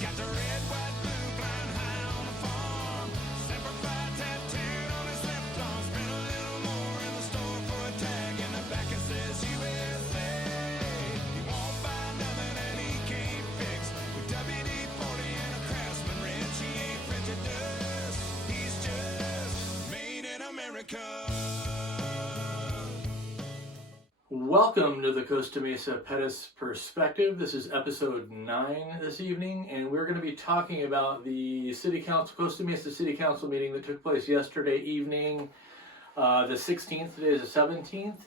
got the red, white, blue, flying high on the farm. Semper Fi tattooed on his left arm. Spent a little more in the store for a tag. In the back it says USA. He won't buy nothing and he can't fix. With WD-40 and a Craftsman wrench, he ain't French or dust. He's just made in America. Welcome to the Costa Mesa Pettis Perspective. This is episode 9 this evening, and we're going to be talking about the City Council, Costa Mesa City Council meeting that took place yesterday evening, the 16th. Today is the 17th.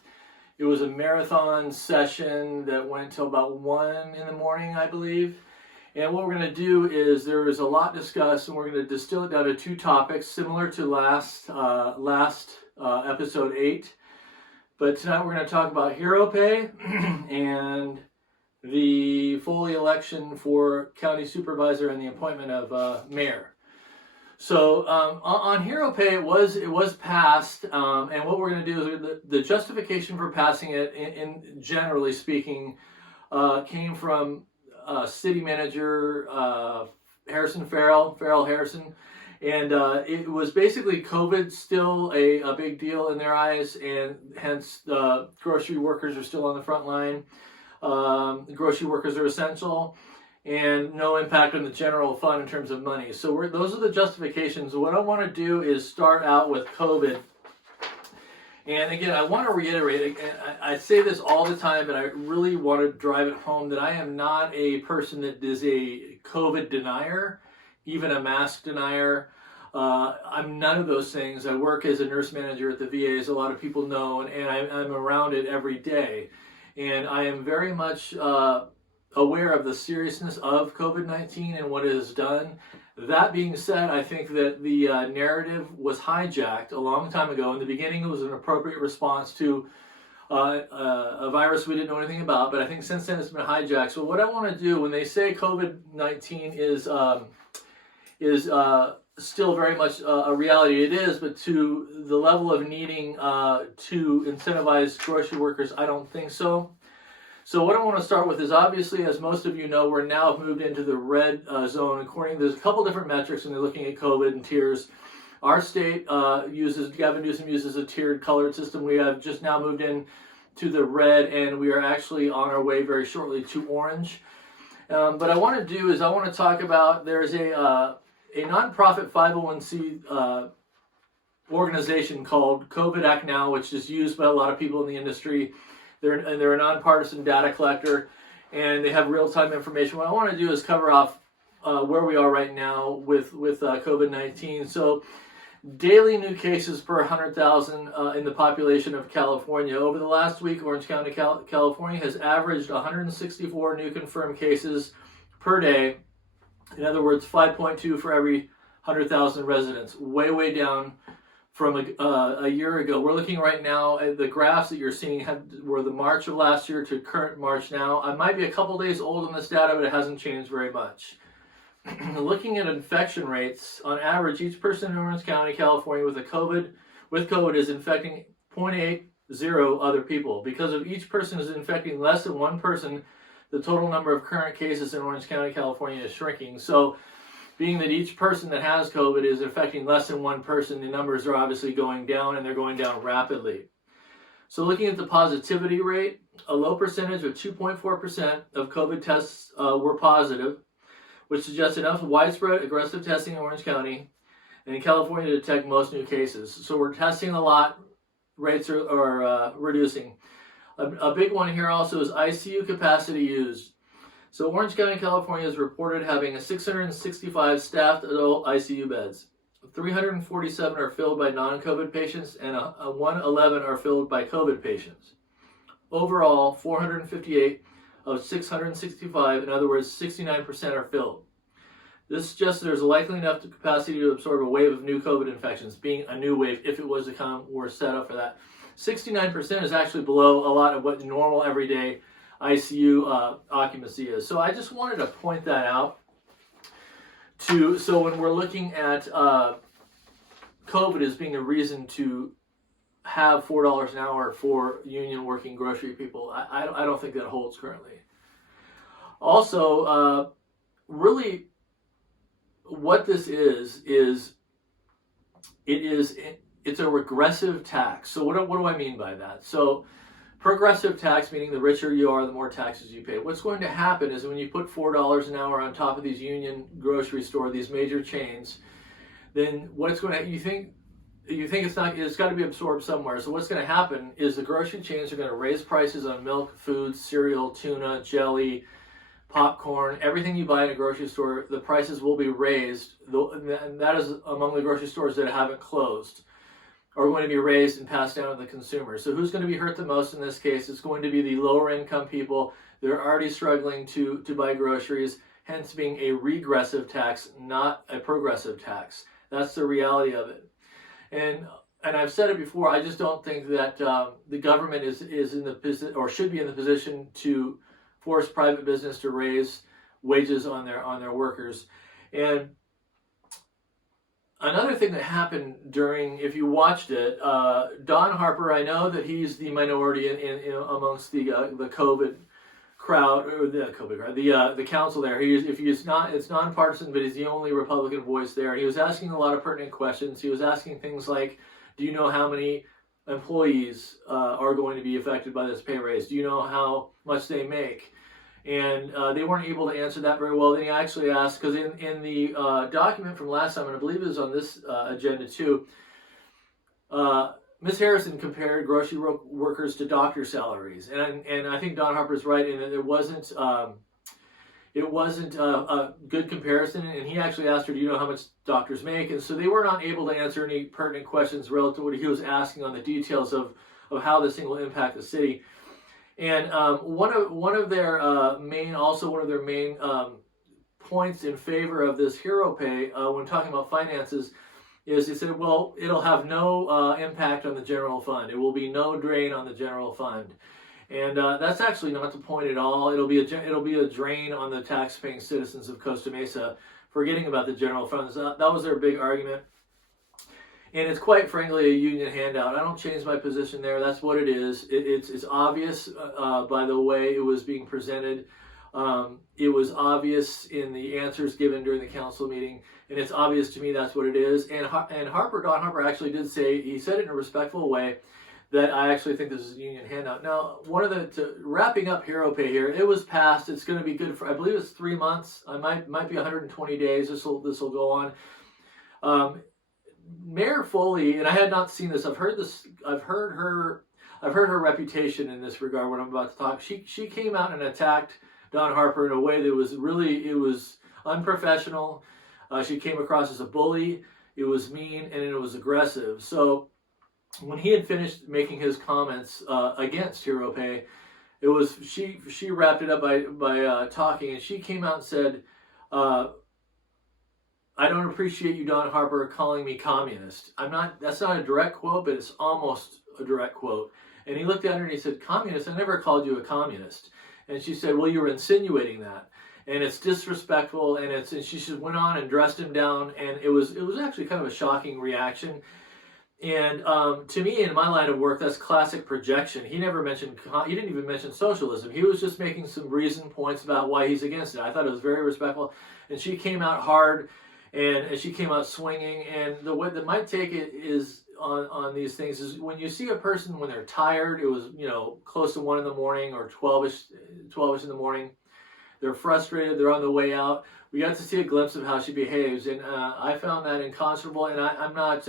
It was a marathon session that went till about 1 in the morning, I believe. And what we're going to do is there is a lot discussed, and we're going to distill it down to 2 topics, similar to last episode 8. But tonight we're going to talk about hero pay and the Foley election for county supervisor and the appointment of mayor. So on hero pay, it was passed, and what we're going to do is the justification for passing it, in generally speaking, came from city manager Farrell Harrison. And it was basically COVID still a big deal in their eyes, and hence the grocery workers are still on the front line. The grocery workers are essential, and no impact on the general fund in terms of money. So those are the justifications. What I want to do is start out with COVID. And again, I want to reiterate, and I say this all the time, but I really want to drive it home that I am not a person that is a COVID denier, even a mask denier. I'm none of those things. I work as a nurse manager at the VA, as a lot of people know, and I'm around it every day. And I am very much aware of the seriousness of COVID-19 and what it has done. That being said, I think that the narrative was hijacked a long time ago. In the beginning, it was an appropriate response to a virus we didn't know anything about, but I think since then it's been hijacked. So what I want to do when they say COVID-19 is still very much a reality, it is, but to the level of needing to incentivize grocery workers, I don't think so. So what I want to start with is, obviously, as most of you know, we're now moved into the red zone. There's a couple different metrics when they're looking at COVID and tiers. Our state Gavin Newsom uses a tiered colored system. We have just now moved in to the red, and we are actually on our way very shortly to orange. But I want to do is I want to talk about, there's a nonprofit 501c organization called COVID Act Now, which is used by a lot of people in the industry. They're a nonpartisan data collector, and they have real-time information. What I want to do is cover off where we are right now with COVID-19. So daily new cases per 100,000 in the population of California. Over the last week, Orange County, California has averaged 164 new confirmed cases per day. In other words, 5.2 for every 100,000 residents. Way down from a year ago. We're looking right now at the graphs that you're seeing were the March of last year to current March now. I might be a couple days old on this data, but it hasn't changed very much. Looking at infection rates, on average, each person in Orange County, California with COVID is infecting 0.80 other people. Because of each person is infecting less than one person, the total number of current cases in Orange County, California is shrinking. So being that each person that has COVID is affecting less than one person, the numbers are obviously going down, and they're going down rapidly. So looking at the positivity rate, a low percentage of 2.4% of COVID tests were positive, which suggests enough widespread aggressive testing in Orange County and in California to detect most new cases. So we're testing a lot, rates are reducing. A big one here also is ICU capacity used. So Orange County, California is reported having 665 staffed adult ICU beds. 347 are filled by non-COVID patients, and 111 are filled by COVID patients. Overall, 458 of 665, in other words, 69% are filled. This suggests there's likely enough capacity to absorb a wave of new COVID infections, being a new wave if it was to come. We're set up for that. 69% is actually below a lot of what normal everyday ICU occupancy is. So I just wanted to point that out. So when we're looking at COVID as being a reason to have $4 an hour for union working grocery people, I don't think that holds currently. Also, really what this is it's a regressive tax. So what do I mean by that? So progressive tax, meaning the richer you are, the more taxes you pay. What's going to happen is when you put $4 an hour on top of these union grocery store, these major chains, then what's going to, you think it's got to be absorbed somewhere. So what's going to happen is the grocery chains are going to raise prices on milk, food, cereal, tuna, jelly, popcorn, everything you buy in a grocery store. The prices will be raised, and that is among the grocery stores that haven't closed, are going to be raised and passed down to the consumer. So who's going to be hurt the most in this case? It's going to be the lower income people. They're already struggling to buy groceries, hence being a regressive tax, not a progressive tax. That's the reality of it. And I've said it before, I just don't think that the government is in the position, or should be in the position, to force private business to raise wages on their workers. And another thing that happened during, if you watched it, Don Harper, I know that he's the minority in amongst the COVID crowd, or the COVID crowd, the council there. It's nonpartisan, but he's the only Republican voice there. He was asking a lot of pertinent questions. He was asking things like, do you know how many employees are going to be affected by this pay raise? Do you know how much they make? And they weren't able to answer that very well. Then he actually asked, because in the document from last time, and I believe it was on this agenda too, Ms. Harrison compared grocery workers to doctor salaries, and I think Don Harper's right in that it wasn't a good comparison. And he actually asked her, "Do you know how much doctors make?" And so they were not able to answer any pertinent questions relative to what he was asking on the details of how this thing will impact the city. And one of their main points in favor of this hero pay when talking about finances is they said, well, it'll have no impact on the general fund. It will be no drain on the general fund. And that's actually not the point at all. It'll be a drain on the tax-paying citizens of Costa Mesa, forgetting about the general funds. That was their big argument. And it's quite frankly a union handout. I don't change my position there. That's what it is. It's obvious by the way it was being presented. It was obvious in the answers given during the council meeting, and it's obvious to me that's what it is. And Don Harper actually did say, he said it in a respectful way, that I actually think this is a union handout. Now, wrapping up hero pay here, it was passed. It's going to be good for, I believe it's 3 months. I might be 120 days. This will go on. Mayor Foley, and I had not seen this. I've heard her reputation in this regard. What I'm about to talk, she came out and attacked Don Harper in a way that was unprofessional. She came across as a bully. It was mean and it was aggressive. So when he had finished making his comments against hero pay, it was she wrapped it up by talking, and she came out and said, I don't appreciate you, Don Harper, calling me communist. That's not a direct quote, but it's almost a direct quote. And he looked at her and he said, communist? I never called you a communist. And she said, well, you were insinuating that. And it's disrespectful. And she just went on and dressed him down. And it was actually kind of a shocking reaction. And to me, in my line of work, that's classic projection. He didn't even mention socialism. He was just making some reasoned points about why he's against it. I thought it was very respectful. And she came out hard. And she came out swinging, and the way that might take it is on these things is when you see a person when they're tired. It was close to 1 in the morning or 12ish in the morning. They're frustrated. They're on the way out. We got to see a glimpse of how she behaves, and I found that unconscionable. And I'm not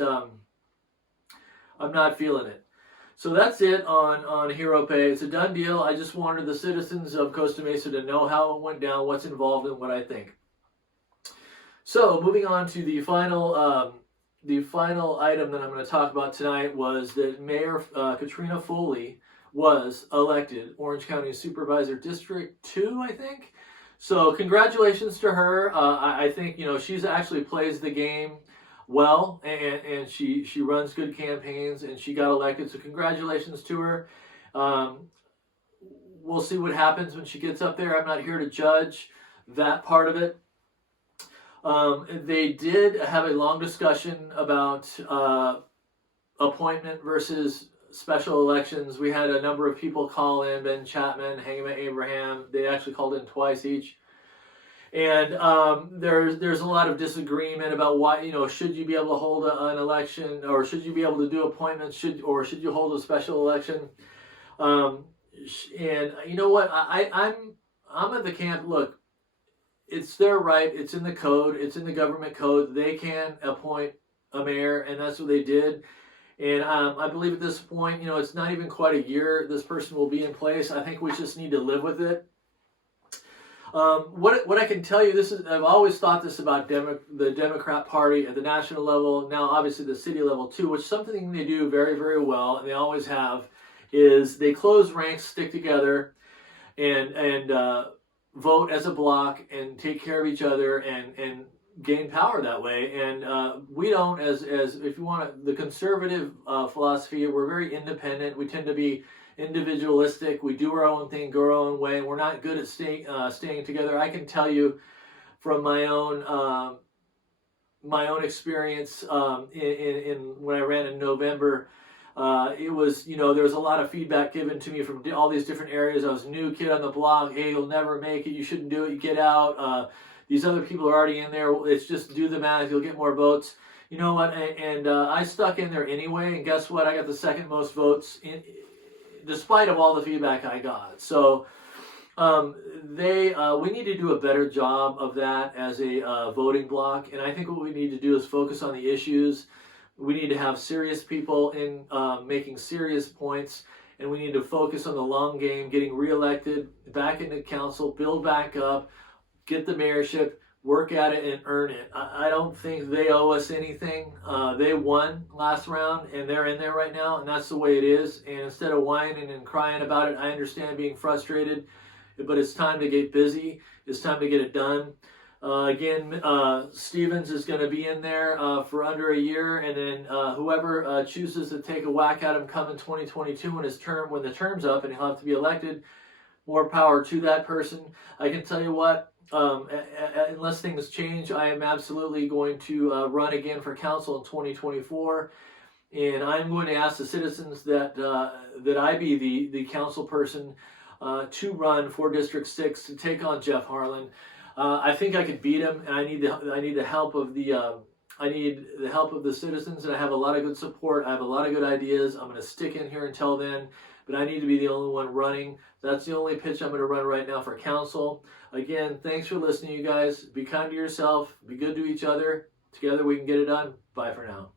feeling it. So that's it on hero pay. It's a done deal. I just wanted the citizens of Costa Mesa to know how it went down, what's involved, and what I think. So moving on to the final item that I'm going to talk about tonight was that Mayor Katrina Foley was elected Orange County Supervisor District 2, I think. So congratulations to her. I think she's actually plays the game well, and she runs good campaigns, and she got elected. So congratulations to her. We'll see what happens when she gets up there. I'm not here to judge that part of it. They did have a long discussion about appointment versus special elections. We had a number of people call in, Ben Chapman, Hangman Abraham. They actually called in twice each. And there's a lot of disagreement about why, should you be able to hold an election, or should you be able to do appointments, should you hold a special election? And you know what? I'm at the camp. Look, it's their right. It's in the code. It's in the government code. They can appoint a mayor, and that's what they did. And I believe at this point, it's not even quite a year this person will be in place. I think we just need to live with it. What I can tell you, I've always thought this about the Democrat Party at the national level, now obviously the city level too, which something they do very, very well, and they always have, is they close ranks, stick together, and vote as a block and take care of each other and gain power that way. And we don't, as if you want the conservative philosophy, we're very independent. We tend to be individualistic. We do our own thing, go our own way. We're not good at staying together. I can tell you from my own experience in when I ran in November. It was, there was a lot of feedback given to me from all these different areas. I was a new kid on the block. Hey, you'll never make it. You shouldn't do it. You get out. These other people are already in there. It's just do the math. You'll get more votes. You know what? And I stuck in there anyway. And guess what? I got the second most votes despite of all the feedback I got. So we need to do a better job of that as a voting block. And I think what we need to do is focus on the issues. We need to have serious people in making serious points, and we need to focus on the long game, getting reelected, back into council, build back up, get the mayorship, work at it, and earn it. I don't think they owe us anything. They won last round, and they're in there right now, and that's the way it is. And instead of whining and crying about it, I understand being frustrated, but it's time to get busy. It's time to get it done. Again, Stevens is going to be in there for under a year, and then whoever chooses to take a whack at him come in 2022 when the term's up, and he'll have to be elected. More power to that person. I can tell you what, unless things change, I am absolutely going to run again for council in 2024, and I'm going to ask the citizens that I be the council person to run for District 6 to take on Jeff Harlan. I think I could beat him, and I need the help of the citizens, and I have a lot of good support. I have a lot of good ideas. I'm going to stick in here until then, but I need to be the only one running. That's the only pitch I'm going to run right now for council. Again, thanks for listening, you guys. Be kind to yourself. Be good to each other. Together we can get it done. Bye for now.